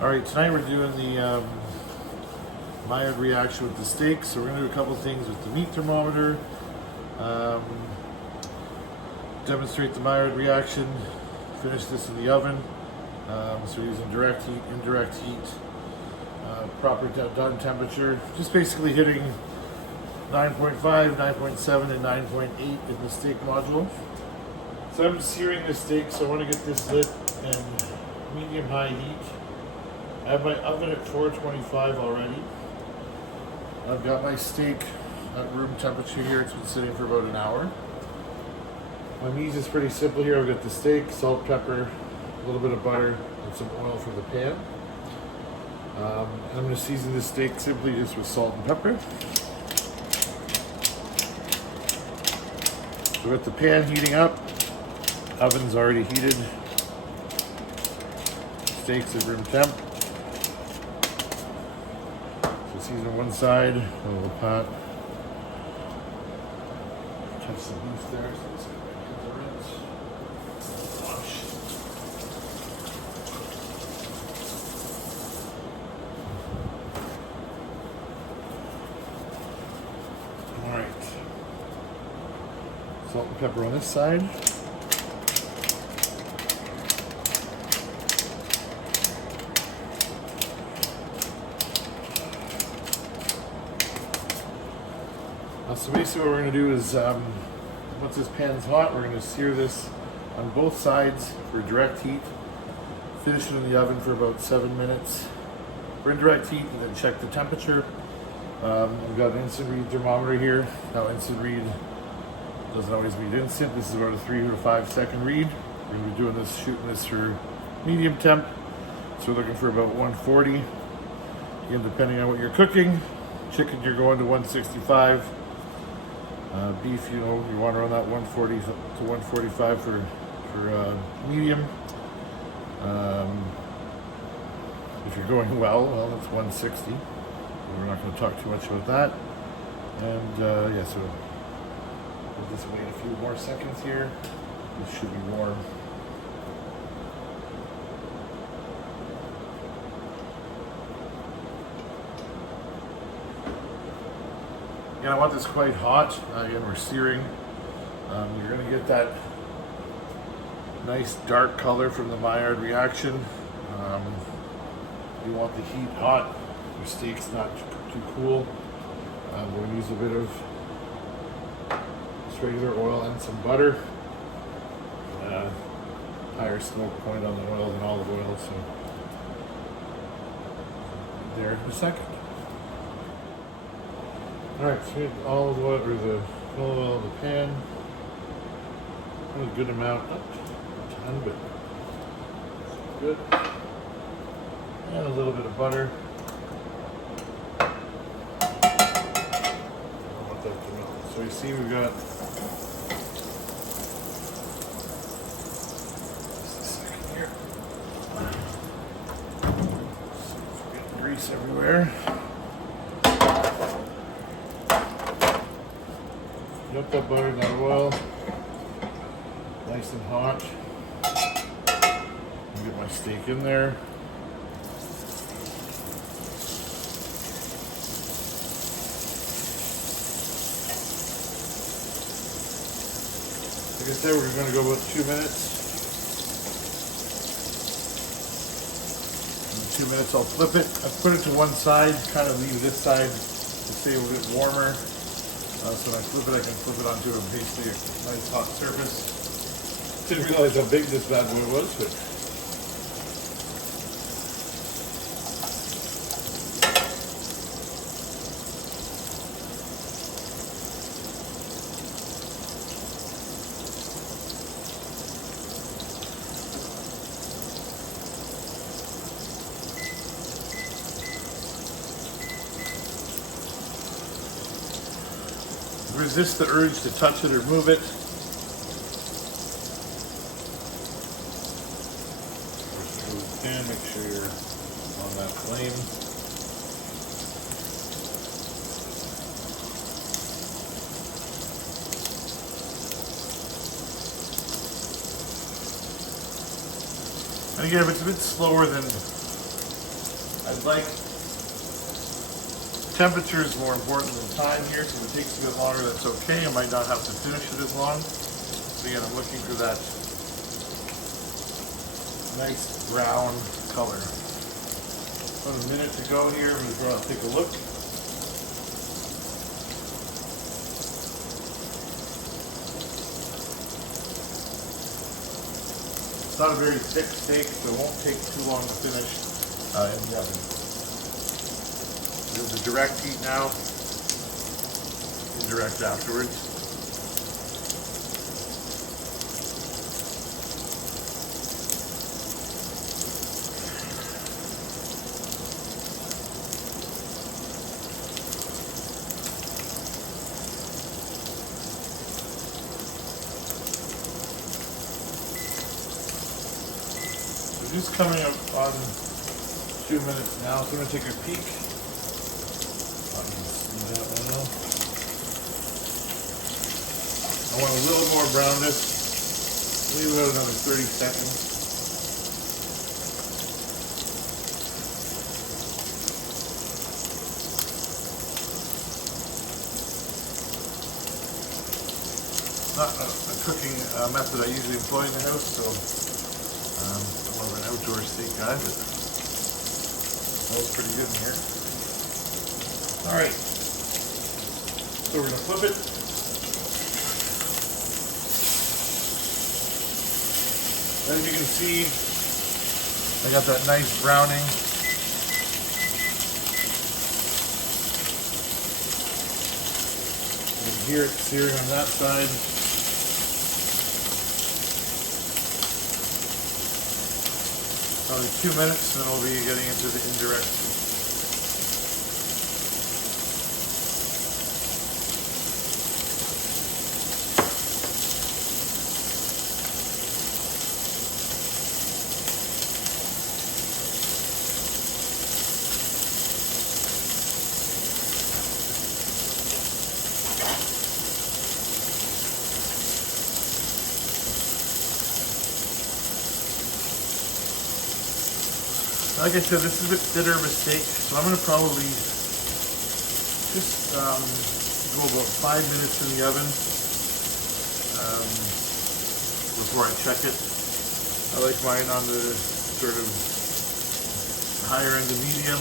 Alright, tonight we're doing the Maillard reaction with the steak. So we're going to do a couple things with the meat thermometer. Demonstrate the Maillard reaction. Finish this in the oven. So we're using direct heat, indirect heat, proper done temperature. Just basically hitting 9.5, 9.7, and 9.8 in the steak module. So I'm searing the steak, so I want to get this lit and medium-high heat. I have my oven at 425 already. I've got my steak at room temperature here. It's been sitting for about an hour. My meat is pretty simple here. I've got the steak, salt, pepper, a little bit of butter, and some oil for the pan. And I'm going to season this steak simply just with salt and pepper. So with the pan heating up, oven's already heated. Steak's at room temp. Season one side, a little pot. Touch some beef there, so let's get the rinse. Wash. Alright. Salt and pepper on this side. So basically what we're going to do is, once this pan's hot, we're going to sear this on both sides for direct heat. Finish it in the oven for about 7 minutes for indirect heat, and then check the temperature. I've got an instant read thermometer here. Now instant read doesn't always read instant. This is about a 3 to 5 second read. We're going to be doing this, shooting this for medium temp. So we're looking for about 140. Again, depending on what you're cooking. Chicken, you're going to 165. Beef, you want around that 140 to 145 for medium. If you're going well, that's 160. We're not going to talk too much about that. And yeah, so we'll just wait a few more seconds here. This should be warm. Again, I want this quite hot. Again, we're searing. You're going to get that nice dark color from the Maillard reaction. You want the heat hot. Your steak's not too cool. We'll use a bit of just regular oil and some butter. Higher smoke point on the oil than olive oil, so there in a second. Alright, so we have olive oil, or the olive oil in the pan. A good amount, not a ton, but good. And a little bit of butter. I want that to melt. So you see we've got just a second here. So we've got grease everywhere. Dump that butter in that oil, nice and hot. Get my steak in there. Like I said, we're going to go about 2 minutes. In 2 minutes I'll flip it. I put it to one side, kind of leave this side to stay a bit warmer. So when I flip it, I can flip it onto basically a nice hot surface. Didn't realize how big this bad boy was, but resist the urge to touch it or move it. And make sure you're on that flame. And again, if it's a bit slower than I'd like temperature is more important than time here, so if it takes a bit longer, that's okay. I might not have to finish it as long. But again, I'm looking for that nice brown color. About a minute to go here. I'm going to take a look. It's not a very thick steak, so it won't take too long to finish in the oven. There's a direct heat now, indirect afterwards. Just coming up on 2 minutes now, so I'm going to take a peek. I want a little more brownness. Leave it another 30 seconds. Not a cooking method I usually employ in the house, so I'm more of an outdoor steak guy, but smells pretty good in here. Alright, so we're going to flip it. As you can see, I got that nice browning. You can hear it searing on that side. Probably 2 minutes, and then we'll be getting into the indirect. Like I said, this is a bit thinner of a steak, so I'm going to probably just go about 5 minutes in the oven before I check it. I like mine on the sort of higher end of medium.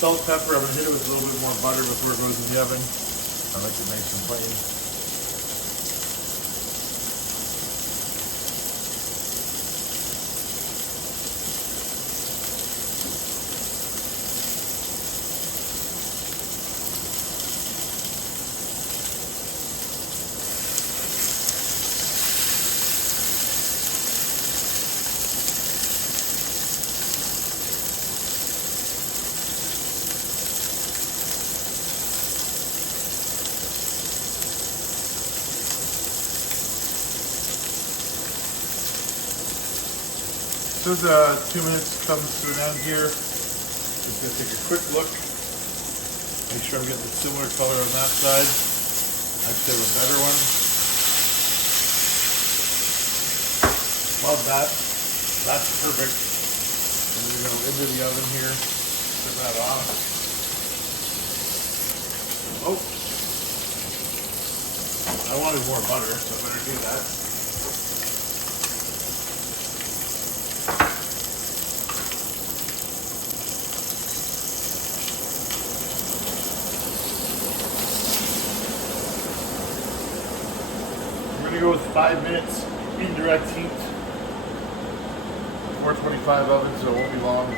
Salt, pepper, I'm going to hit it with a little bit more butter before it goes in the oven. I like it nice and plain. As 2 minutes comes to an end here, just going to take a quick look, make sure I'm getting a similar color on that side. Actually have a better one. Love that. That's perfect. And we're going to into the oven here, turn that off. Oh, I wanted more butter, so I better do that. Go with 5 minutes, indirect heat, 425 oven, so it won't be long.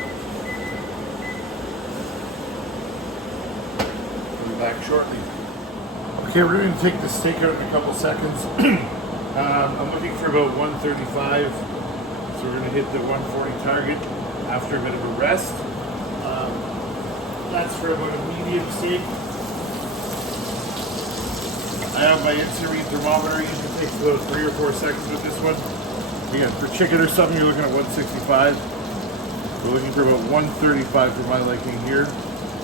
We'll be back shortly. Okay, we're going to take the steak out in a couple seconds. I'm looking for about 135, so we're going to hit the 140 target after a bit of a rest. That's for about a medium steak. I have my instant thermometer. Usually takes about 3 or 4 seconds with this one. Again, for chicken or something, you're looking at 165. We're looking for about 135 for my liking here.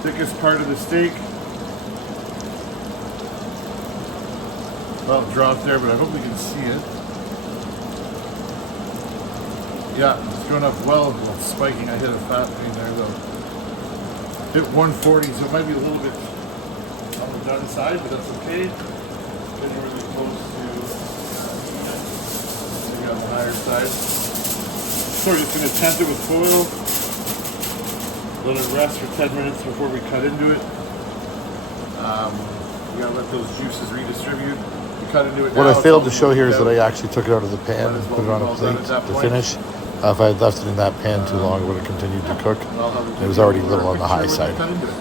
Thickest part of the steak. Well, drop there, but I hope we can see it. Yeah, it's going up well. It's spiking. I hit a fat thing there though. Hit 140, so it might be a little bit on the done side, but that's okay. Getting really close to maybe on the higher side. So we're just going to tent it with foil. Let it rest for 10 minutes before we cut into it. We gotta let those juices redistribute. We cut into it. What now, I failed to show here is out. that I actually took it out of the pan and put it on a plate to finish. If I had left it in that pan too long, it would have continued to cook. It was already a little on the high side. Cut into it.